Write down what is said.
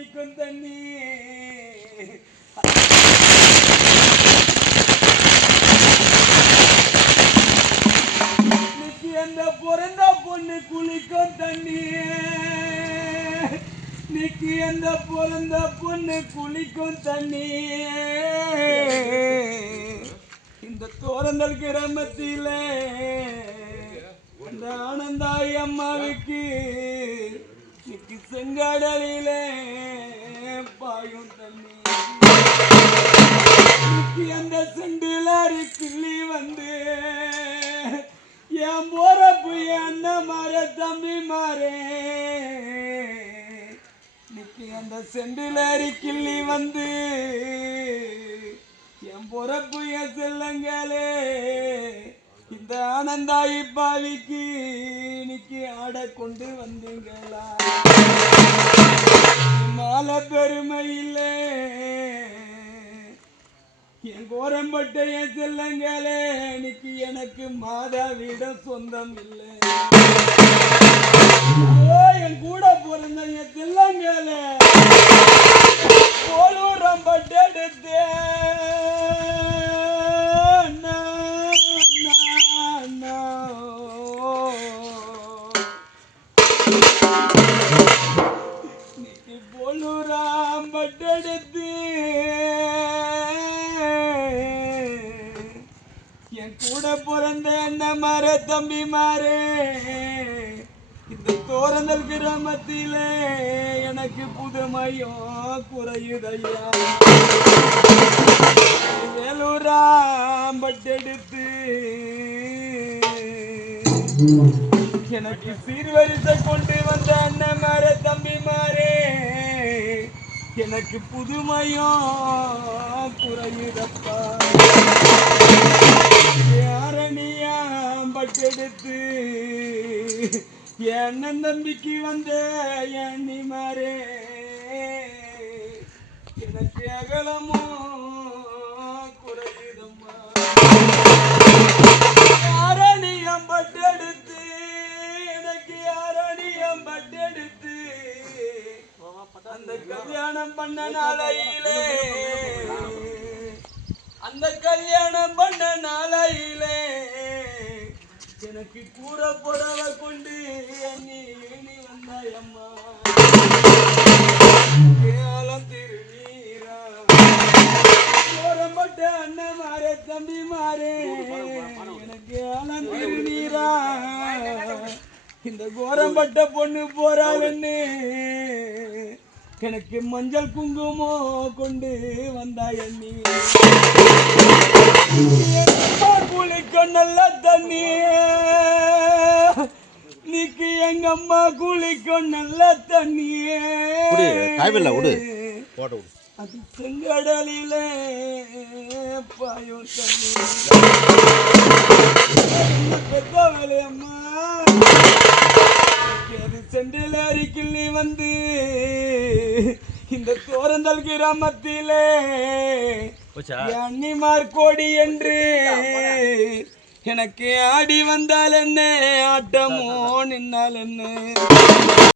குடிக்கும் தண்ணி. அந்த பிறந்த பொண்ணு குளிக்கும் தண்ணி. இன்னைக்கு அந்த பிறந்த பொண்ணு குளிக்கும் தண்ணி. இந்த தோரந்தல் கிராமத்திலே அந்த ஆனந்தாய் அம்மாவுக்கு இன்னைக்கு செங்கடலிலே பாயும் தண்ணி அந்த செண்டிலாரி கிள்ளி வந்து என் போறப்பு என்ன மாற தம்பி மாறே? நிக்கி அந்த செண்டிலாரி கிள்ளி வந்து என் பொறப்பு என் செல்லங்களே இந்த ஆனந்தாயி பாவிக்கு இன்னைக்கு ஆட கொண்டு வந்தீங்களா? மால பெருமை இல்லை என் கோரம்பட்ட என் செல்லங்களே இன்னைக்கு எனக்கு மாதாவிடம் சொந்தம் இல்லை. என் கூட பிறந்த என் செல்லங்களே போலூரம் பட்டெடுத்து என் கூட பிறந்த என்ன மர தம்பி மாறே. இந்த தோரந்தல் கிராமத்திலே எனக்கு புதுமையோ குறையுதையா? வேலூராம் பட்டெடுத்து எனக்கு சீர்வரிசை கொண்டு வந்த அண்ணன் மாற தம்பி மாறே. எனக்கு புதுமையோ குறையுதப்பா. யாரணியாம் பட்டெடுத்து என் தம்பிக்கு வந்த எண்ணி மாறே எனக்கு அகலமோ குறையுதம்மா. யாரணியம் பட்டெடுத்து எனக்கு யாரணியம் பட்டெடுத்து அந்த கல்யாணம் பண்ண நாளையிலே அந்த கல்யாணம் பண்ண நாளையிலே எனக்கு கூற புடவை கொண்டு நீ நீ வந்தாயம்மா. கேளம் திருநீரா. கோரம்பட்ட அண்ணன் மாறே தம்பி மாறே எனக்கு ஆலம் திருநீரா. இந்த கோரம்பட்ட பொண்ணு போறாளுன்னு எனக்கு மஞ்சள் குங்குமம் கொண்டு வந்தாய் நீ குளிக்க நல்ல தண்ணி நீக்கு எங்க அம்மா குளிக்க நல்ல தண்ணி விடு, காய்வில்லை, விடு. போட்ட விடு அது செங்கடலிலே பாயும் தண்ணி பெத்த வேலையம்மா. அது செண்டில் அரிக்கிள்ளி வந்து இந்த தோரந்தல் கிராமத்திலே அன்னிமார் கோடி என்று எனக்கு ஆடி வந்தால் என்ன? ஆட்டமோ நின்னால் என்ன?